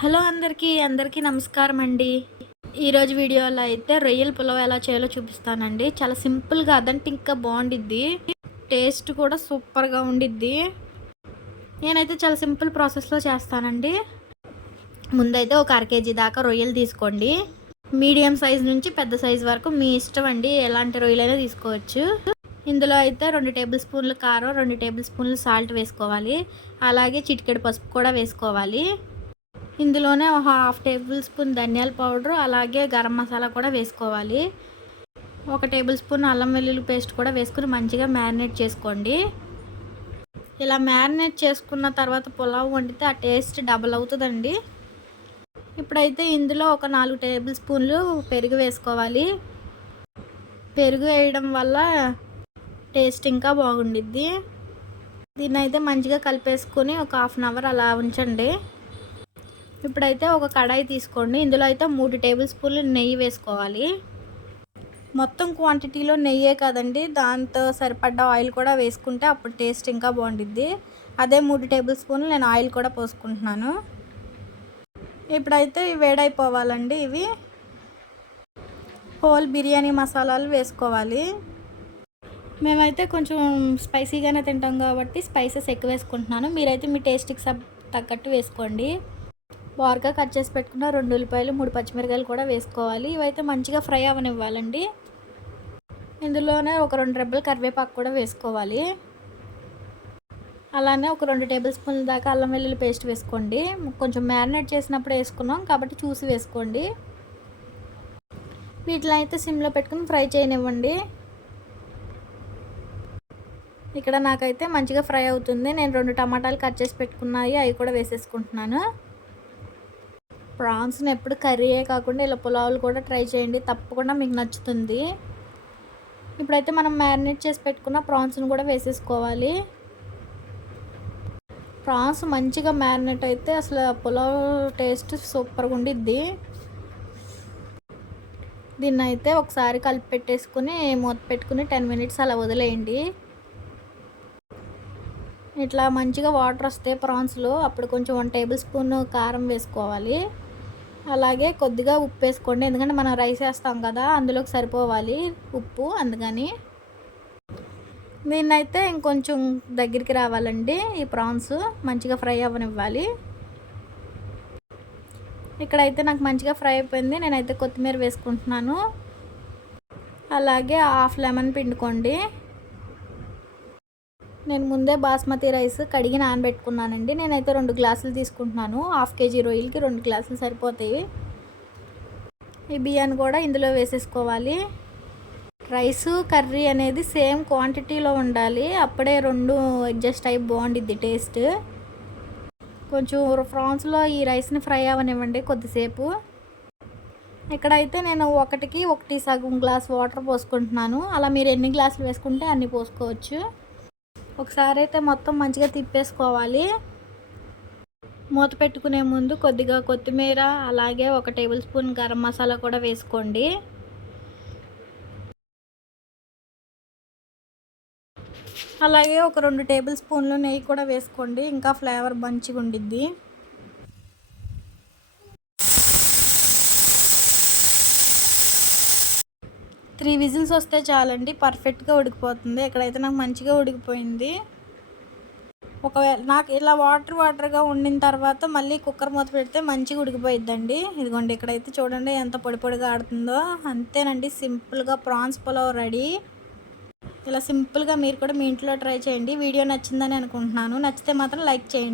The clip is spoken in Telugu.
హలో అందరికీ అందరికీ నమస్కారం అండి. ఈరోజు వీడియోలో అయితే రొయ్యల పులావ్ ఎలా చేయాలో చూపిస్తానండి. చాలా సింపుల్గా అదంటే ఇంకా బాగుండిద్ది. టేస్ట్ కూడా సూపర్గా ఉండిద్ది. నేనైతే చాలా సింపుల్ ప్రాసెస్లో చేస్తానండి. ముందైతే ఒక అర కేజీ దాకా రొయ్యలు తీసుకోండి. మీడియం సైజ్ నుంచి పెద్ద సైజ్ వరకు మీ ఇష్టం అండి ఎలాంటి రొయ్యలైనా తీసుకోవచ్చు. ఇందులో అయితే రెండు టేబుల్ స్పూన్లు కారం రెండు టేబుల్ స్పూన్లు సాల్ట్ వేసుకోవాలి. అలాగే చిటికెడు పసుపు కూడా వేసుకోవాలి. ఇందులోనే ఒక హాఫ్ టేబుల్ స్పూన్ ధనియాల పౌడర్ అలాగే గరం మసాలా కూడా వేసుకోవాలి. ఒక టేబుల్ స్పూన్ అల్లం వెల్లుల్లి పేస్ట్ కూడా వేసుకుని మంచిగా మ్యారినేట్ చేసుకోండి. ఇలా మ్యారినేట్ చేసుకున్న తర్వాత పులావ్ వండితే ఆ టేస్ట్ డబుల్ అవుతుందండి. ఇప్పుడైతే ఇందులో ఒక నాలుగు టేబుల్ స్పూన్లు పెరుగు వేసుకోవాలి. పెరుగు వేయడం వల్ల టేస్ట్ ఇంకా బాగుండిద్ది. దీన్ని అయితే మంచిగా కలిపేసుకొని ఒక హాఫ్ అన్ అవర్ అలా ఉంచండి. ఇప్పుడైతే ఒక కడాయి తీసుకోండి. ఇందులో అయితే మూడు టేబుల్ స్పూన్లు నెయ్యి వేసుకోవాలి. మొత్తం క్వాంటిటీలో నెయ్యే కదండి. దాంతో సరిపడ్డ ఆయిల్ కూడా వేసుకుంటే అప్పుడు టేస్ట్ ఇంకా బాగుండిద్ది. అదే మూడు టేబుల్ స్పూన్లు నేను ఆయిల్ కూడా పోసుకుంటున్నాను. ఇప్పుడైతే వేడైపోవాలండి ఇవి. హోల్ బిర్యానీ మసాలాలు వేసుకోవాలి. మేమైతే కొంచెం స్పైసీగానే తింటాం కాబట్టి స్పైసెస్ ఎక్కువ వేసుకుంటున్నాను. మీరైతే మీ టేస్ట్కి సబ్ తగ్గట్టు వేసుకోండి. బార్గా కట్ చేసి పెట్టుకున్న రెండు ఉల్లిపాయలు మూడు పచ్చిమిరకాయలు కూడా వేసుకోవాలి. ఇవైతే మంచిగా ఫ్రై అవనివ్వాలండి. ఇందులోనే ఒక రెండు రెబ్బలు కరివేపాకు కూడా వేసుకోవాలి. అలానే ఒక రెండు టేబుల్ స్పూన్ల దాకా అల్లం వెల్లుల్లి పేస్ట్ వేసుకోండి. కొంచెం మ్యారినేట్ చేసినప్పుడు వేసుకున్నాం కాబట్టి చూసి వేసుకోండి. వీటిలో అయితే సిమ్లో పెట్టుకుని ఫ్రై చేయనివ్వండి. ఇక్కడ నాకైతే మంచిగా ఫ్రై అవుతుంది. నేను రెండు టమాటాలు కట్ చేసి పెట్టుకున్నాయి. అవి కూడా వేసేసుకుంటున్నాను. ప్రాన్స్ని ఎప్పుడు కర్రీయే కాకుండా ఇలా పులావులు కూడా ట్రై చేయండి. తప్పకుండా మీకు నచ్చుతుంది. ఇప్పుడైతే మనం మ్యారినేట్ చేసి పెట్టుకున్న ప్రాన్స్ని కూడా వేసేసుకోవాలి. ప్రాన్స్ మంచిగా మ్యారినేట్ అయితే అసలు పులావ్ టేస్ట్ సూపర్గా ఉండిద్ది. దీన్ని అయితే ఒకసారి కలిపి పెట్టేసుకుని మూత పెట్టుకుని టెన్ మినిట్స్ అలా వదిలేయండి. ఇట్లా మంచిగా వాటర్ వస్తే ప్రాన్స్లో. అప్పుడు కొంచెం వన్ టేబుల్ స్పూన్ కారం వేసుకోవాలి. అలాగే కొద్దిగా ఉప్పు వేసుకోండి. ఎందుకంటే మనం రైస్ వేస్తాం కదా అందులోకి సరిపోవాలి ఉప్పు అందుకని. దీన్నైతే ఇంకొంచెం దగ్గరికి రావాలండి. ఈ ప్రాన్స్ మంచిగా ఫ్రై అవ్వనివ్వాలి. ఇక్కడైతే నాకు మంచిగా ఫ్రై అయిపోయింది. నేనైతే కొత్తిమీర వేసుకుంటున్నాను. అలాగే హాఫ్ లెమన్ పిండుకోండి. నేను ముందే బాస్మతి రైస్ కడిగి నానబెట్టుకున్నానండి. నేనైతే రెండు గ్లాసులు తీసుకుంటున్నాను. హాఫ్ కేజీ రొయ్యలకి రెండు గ్లాసులు సరిపోతాయి. ఈ బియ్యాన్ని కూడా ఇందులో వేసేసుకోవాలి. రైస్ కర్రీ అనేది సేమ్ క్వాంటిటీలో ఉండాలి. అప్పుడే రెండు అడ్జస్ట్ అయ్యి బాగుండిద్ది టేస్ట్. కొంచెం ఫ్రాన్స్లో ఈ రైస్ని ఫ్రై అవ్వనివ్వండి కొద్దిసేపు. ఇక్కడైతే నేను ఒకటికి ఒకటి సగం గ్లాస్ వాటర్ పోసుకుంటున్నాను. అలా మీరు ఎన్ని గ్లాసులు వేసుకుంటే అన్ని పోసుకోవచ్చు. ఒకసారి అయితే మొత్తం మంచిగా తిప్పేసుకోవాలి. మూత పెట్టుకునే ముందు కొద్దిగా కొత్తిమీర అలాగే ఒక టేబుల్ స్పూన్ గరం మసాలా కూడా వేసుకోండి. అలాగే ఒక రెండు టేబుల్ స్పూన్లు నెయ్యి కూడా వేసుకోండి. ఇంకా ఫ్లేవర్ మంచిగా ఉండిద్ది త్రీ విజిల్స్ వస్తే చాలండి పర్ఫెక్ట్గా ఉడికిపోతుంది. ఇక్కడైతే నాకు మంచిగా ఉడికిపోయింది ఒకవేళ నాకు ఇలా వాటర్ వాటర్గా ఉండిన తర్వాత మళ్ళీ కుక్కర్ మూత పెడితే మంచిగా ఉడికిపోయిద్దండి. ఇదిగోండి ఇక్కడైతే చూడండి ఎంత పొడి పొడిగా ఆడుతుందో. అంతేనండి సింపుల్గా ప్రాన్స్ పులావ్ రెడీ ఇలా సింపుల్గా మీరు కూడా మీ ఇంట్లో ట్రై చేయండి. వీడియో నచ్చిందని అనుకుంటున్నాను. నచ్చితే మాత్రం లైక్ చేయండి.